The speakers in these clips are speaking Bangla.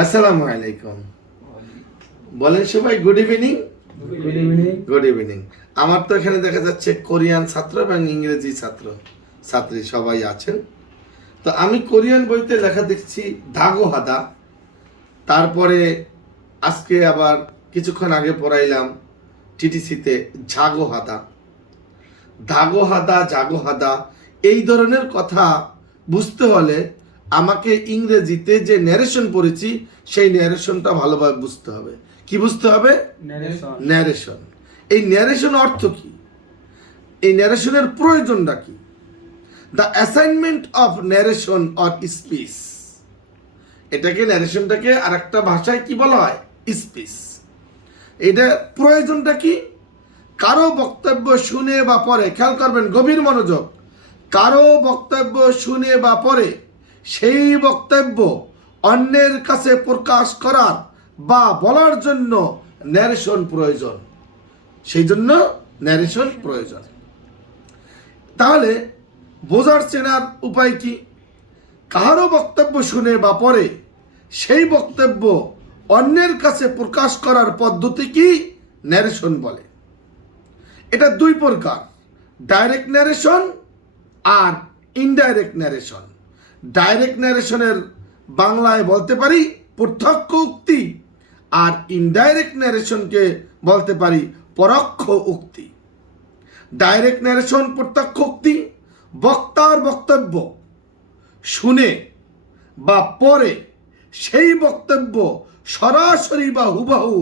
আসসালামু আলাইকুম। বলেন সবাই গুড ইভিনিং। Good evening. আমার তো এখানে দেখা যাচ্ছে কোরিয়ান ছাত্র এবং ইংরেজি ছাত্রী সবাই আছেন। তো আমি কোরিয়ান বইতে লেখা দেখছি ধাগো হাদা, তারপরে আজকে আবার কিছুক্ষণ আগে পড়াইলাম টিটিসিতে ঝাগো হাদা। ধাগো হাদা, জাগো হাদা এই ধরনের কথা বুঝতে হলে আমাকে ইংরেজিতে যে ন্যারেশন পড়েছি সেই ন্যারেশনটা ভালোভাবে বুঝতে হবে। কি বুঝতে হবে? ন্যারেশন। এই ন্যারেশন অর্থ কি? এই ন্যারেশনের প্রয়োজনটা কি? The assignment of narration or speech. এটাকে ন্যারেশনটাকে আর একটা ভাষায় কি বলা হয়? স্পিচ। এটা প্রয়োজনটা কি? কারো বক্তব্য শুনে বা পরে, খেয়াল করবেন গভীর মনোযোগ, কারো বক্তব্য শুনে বা পরে সেই বক্তব্য অন্যের কাছে প্রকাশ করার বা বলার জন্য ন্যারেশন প্রয়োজন। সেই জন্য ন্যারেশন প্রয়োজন। তাহলে বোঝার চেনার উপায় কি? কারো বক্তব্য শুনে বা পরে সেই বক্তব্য অন্যের কাছে প্রকাশ করার পদ্ধতি কি ন্যারেশন বলে। এটা দুই প্রকার, ডাইরেক্ট ন্যারেশন আর ইনডাইরেক্ট ন্যারেশন। ডাইরেক্ট ন্যারেশনের বাংলায় বলতে পারি প্রত্যক্ষ উক্তি, আর ইনডাইরেক্ট ন্যারেশনকে বলতে পারি পরোক্ষ উক্তি। ডাইরেক্ট ন্যারেশন প্রত্যক্ষ উক্তি, বক্তার বক্তব্য শুনে বা পরে সেই বক্তব্য সরাসরি বা হুবহু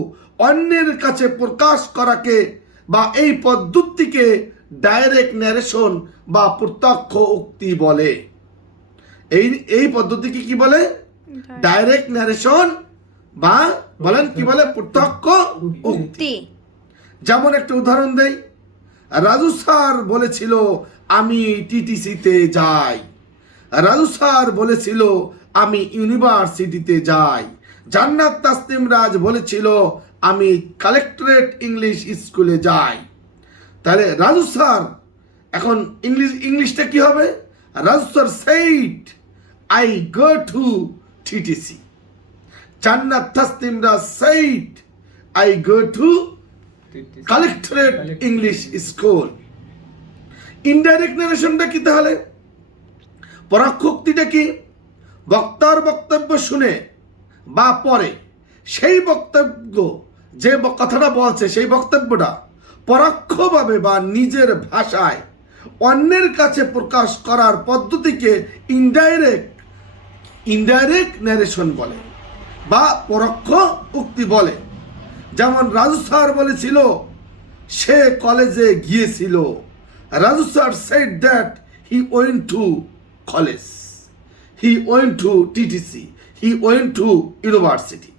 অন্যের কাছে প্রকাশ করাকে বা এই পদ্ধতিকে ডাইরেক্ট ন্যারেশন বা প্রত্যক্ষ উক্তি বলে। এই পদ্ধতিকে কি বলে? ডাইরেক্ট ন্যারেশন বা বলেন কি বলে? প্রত্যক্ষ উক্তি। যেমন একটা উদাহরণ দেই, রাজু স্যার বলেছিল আমি টিটিসিতে যাই। রাজু স্যার বলেছিল আমি ইউনিভার্সিটিতে যাই। জান্নাত তাসনিম রাজ বলেছিল আমি কালেক্টরেট ইংলিশ স্কুলে যাই। তাহলে রাজু স্যার, এখন ইংলিশটা কি হবে? Raju sir said I go to TTC. Jannat Tasnim Raj said I go to collectorate English school. Indirect ন্যারেশনটা কি তাহলে? পরোক্ষোক্তিটা কি? বক্তার বক্তব্য শুনে বা পরে সেই বক্তব্য, যে কথাটা বলছে সেই বক্তব্যটা পরোক্ষভাবে বা নিজের ভাষায় অন্যের কাছে প্রকাশ করার পদ্ধতিকে ইনডাইরেক্ট ন্যারেশন বলে বা পরোক্ষ উক্তি বলে। যেমন রাজু স্যার বলেছিল সে কলেজে গিয়েছিল। Raju sir said that he went to college, he went to TTC, he went to university.